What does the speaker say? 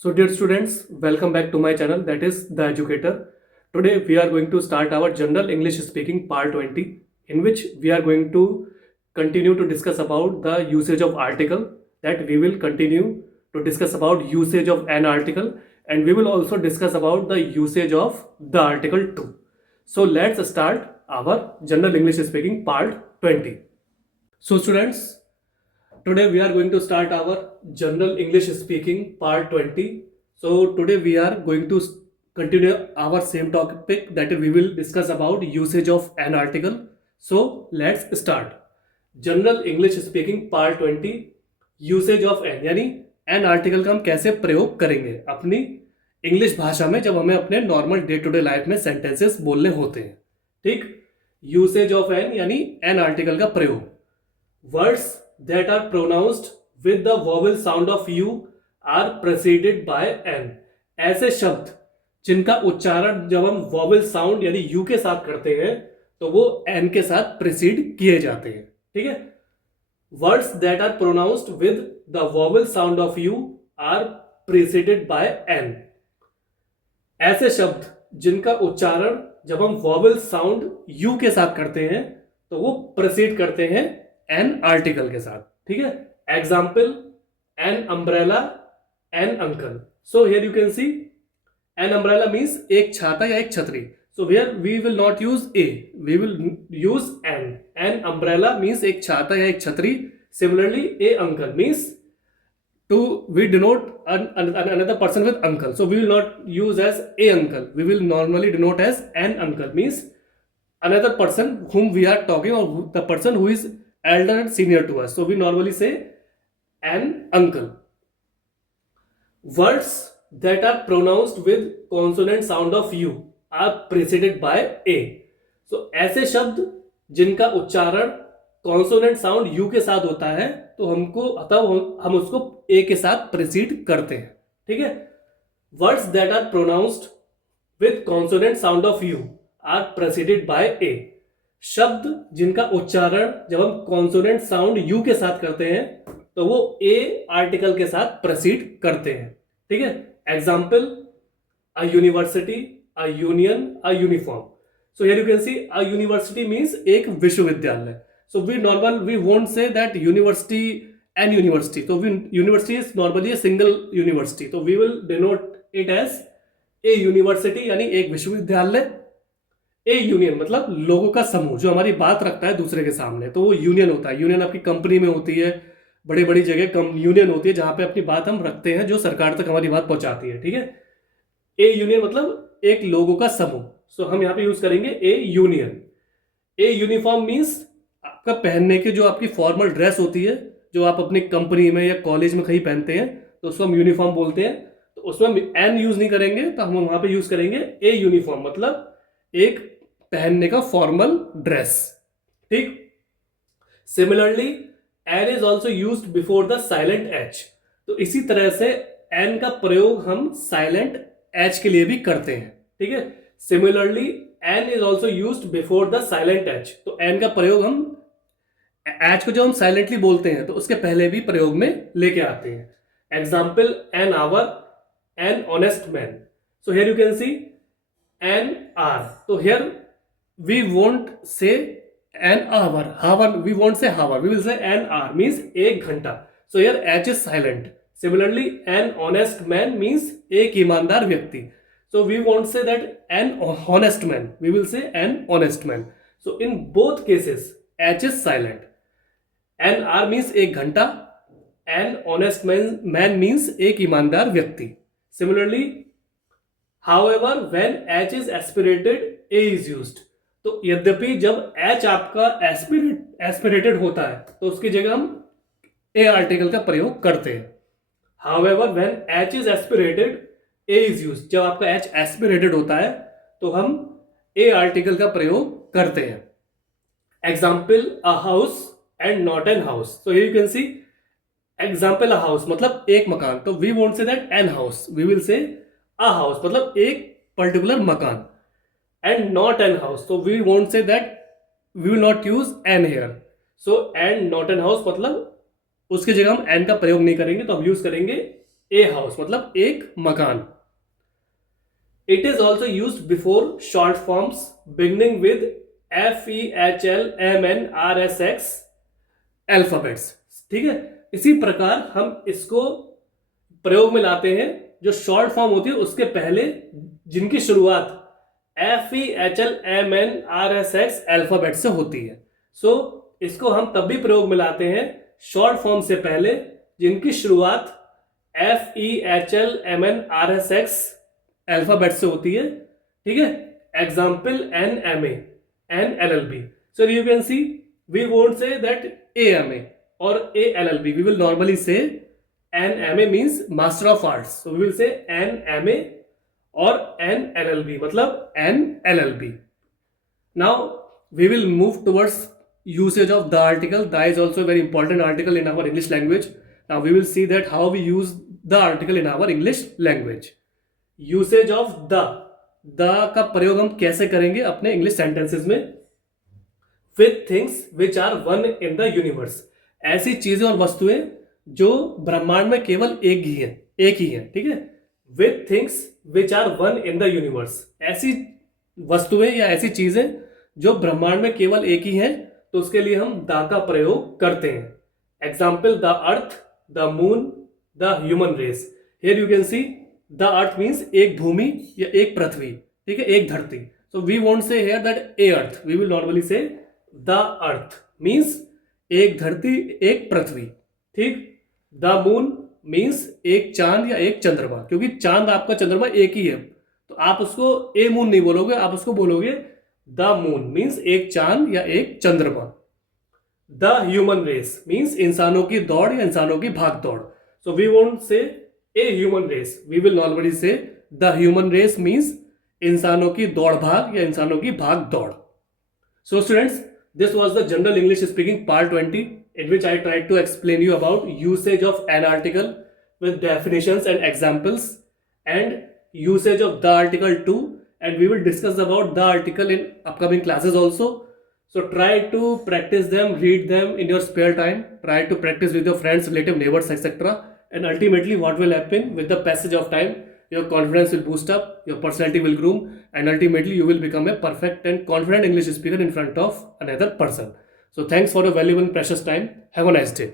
So dear students, welcome back to my channel, that is The Educator. Today we are going to start our general English speaking part 20, in which we are going to continue to discuss about the usage of article, that we will continue to discuss about usage of an article, and we will also discuss about the usage of the article too. So let's start our general English speaking part 20. So students, today we are going to start our general English speaking part 20. So today we are going to continue our same topic, that we will discuss about usage of an article. So let's start. General English speaking part 20, usage of an, यानी an article का हम कैसे प्रयोग करेंगे अपनी English भाषा में जब हमें अपने normal day to day life में सेंटेंसेस बोलने होते हैं. ठीक, यूसेज ऑफ एन यानी एन आर्टिकल का प्रयोग. Words that are pronounced with the vowel sound of U are preceded by N. ऐसे शब्द जिनका उच्चारण जब हम vowel sound यानी U के साथ करते हैं तो वो N के साथ precede किए जाते हैं. ठीक है, words that are pronounced with the vowel sound of U are preceded by N. ऐसे शब्द जिनका उच्चारण जब हम vowel sound U के साथ करते हैं तो वो precede करते हैं एन आर्टिकल के साथ. ठीक है, example an umbrella, an uncle. So here you can see an umbrella means एक छाता या एक छतरी. So here we will not use a, we will use an. An umbrella means एक छाता या एक छतरी. Similarly a uncle means to we denote another person with uncle. So we will not use as a uncle, we will normally denote as an uncle means another person whom we are talking, or the person who is elder and senior to us. So we normally say an uncle. Words that are pronounced with consonant sound of U are preceded by A. So ऐसे शब्द जिनका उच्चारण consonant sound you के साथ होता है तो हम उसको ए के साथ प्रिसीड करते हैं. ठीक है, words that are pronounced with consonant sound of U are preceded by a. शब्द जिनका उच्चारण जब हम कॉन्सोनेंट साउंड यू के साथ करते हैं तो वो ए आर्टिकल के साथ प्रोसीड करते हैं. ठीक है, example a university, a union, a uniform. So here you can see a university means एक विश्वविद्यालय. So we won't say that university an university. तो university is normally a single university, तो we will denote it as a university यानी एक विश्वविद्यालय. A union मतलब लोगों का समूह जो हमारी बात रखता है दूसरे के सामने, तो वो यूनियन होता है. यूनियन आपकी कंपनी में होती है, बड़ी बड़ी जगह यूनियन होती है जहां पे अपनी बात हम रखते हैं, जो सरकार तक हमारी बात पहुंचाती है. ठीक है, ए यूनियन मतलब एक लोगों का समूह. सो हम यहाँ पे यूज करेंगे A union. A uniform means आपका पहनने की जो आपकी फॉर्मल ड्रेस होती है, जो आप अपनी कंपनी में या कॉलेज में कहीं पहनते हैं, तो उसको हम यूनिफॉर्म बोलते हैं. तो उसमें हम एन यूज नहीं करेंगे, तो हम वहां पे यूज करेंगे ए यूनिफॉर्म मतलब एक पहनने का फॉर्मल ड्रेस. ठीक, similarly an is also use before the silent H. तो इसी तरह से एन का प्रयोग हम साइलेंट एच के लिए भी करते हैं. ठीक है, similarly an is also use before the silent H. तो एन का प्रयोग हम एच को जब हम साइलेंटली बोलते हैं तो उसके पहले भी प्रयोग में लेके आते हैं. Example an hour, an honest man. So here you can see an hour. तो here we won't say an hour, we won't say hour, we will say an hour means एक घंटा. So here H is silent. Similarly an honest man means एक ईमानदार व्यक्ति. So we won't say that an honest man, we will say an honest man. So in both cases H is silent. An hour means एक घंटा, an honest man means एक ईमानदार व्यक्ति. Similarly, however, when H is aspirated, A is used. तो यद्यपि जब H आपका aspirated होता है तो उसकी जगह हम ए आर्टिकल का प्रयोग करते हैं. However when H is aspirated, A is used. जब आपका H एस्पिरेटेड होता है तो हम ए आर्टिकल का प्रयोग करते हैं. Example a house and not an house. So here you can see example a house मतलब एक मकान. तो we won't say that an house, we will say a house मतलब एक पर्टिकुलर मकान. And not an house, so we won't say that, we will not use an here. So and not an house मतलब उसकी जगह हम N का प्रयोग नहीं करेंगे, तो हम यूज करेंगे ए हाउस मतलब एक मकान. It is also used before short forms beginning with FEHLMNRSX alphabets. ठीक है, इसी प्रकार हम इसको प्रयोग में लाते हैं जो शॉर्ट फॉर्म होती है उसके पहले जिनकी शुरुआत FEHLMNRSX अल्फाबेट से होती है. सो इसको हम तब भी प्रयोग में लाते हैं शॉर्ट फॉर्म से पहले जिनकी शुरुआत FEHLMNRSX अल्फाबेट से होती है. ठीक है, example NMA, NLLB. So you can see we won't say that AMA or ALLB. We will normally say NMA means Master of Arts. So we will say NMA or NLLB मतलब NLLB. Now we will move towards usage of the article. The is also a very important article in our English language. Now we will see that how we use the article in our English language. Usage of the का प्रयोग हम कैसे करेंगे अपने English sentences में. With things which are one in the universe, ऐसी चीजें और वस्तुएं जो ब्रह्मांड में केवल एक ही है. ठीक है, with things which are one in the universe, ऐसी वस्तुएं या ऐसी चीजें जो ब्रह्मांड में केवल एक ही है, तो उसके लिए हम द का प्रयोग करते हैं. Example the earth, the moon, the human race. Here you can see the earth means एक भूमि या एक पृथ्वी. ठीक है, एक धरती. So we won't say here that a earth, we will normally say the earth means एक धरती एक पृथ्वी. ठीक, द मून मीन्स एक चांद या एक चंद्रमा, क्योंकि चांद आपका चंद्रमा एक ही है, तो आप उसको ए मून नहीं बोलोगे, आप उसको बोलोगे द मून मीन्स एक चांद या एक चंद्रमा. द ह्यूमन रेस मीन्स इंसानों की दौड़ या इंसानों की भाग दौड़. So we won't say A human race, we will normally say the human race means इंसानों की दौड़ भाग या इंसानों की भाग दौड़. So students, this was the general English speaking part 20 in which I tried to explain you about usage of an article with definitions and examples and usage of the article too, and we will discuss about the article in upcoming classes also. So try to practice them, read them in your spare time, try to practice with your friends, relatives, neighbors, etc. And ultimately what will happen with the passage of time, your confidence will boost up, your personality will groom, and ultimately you will become a perfect and confident English speaker in front of another person. So thanks for your valuable and precious time. Have a nice day.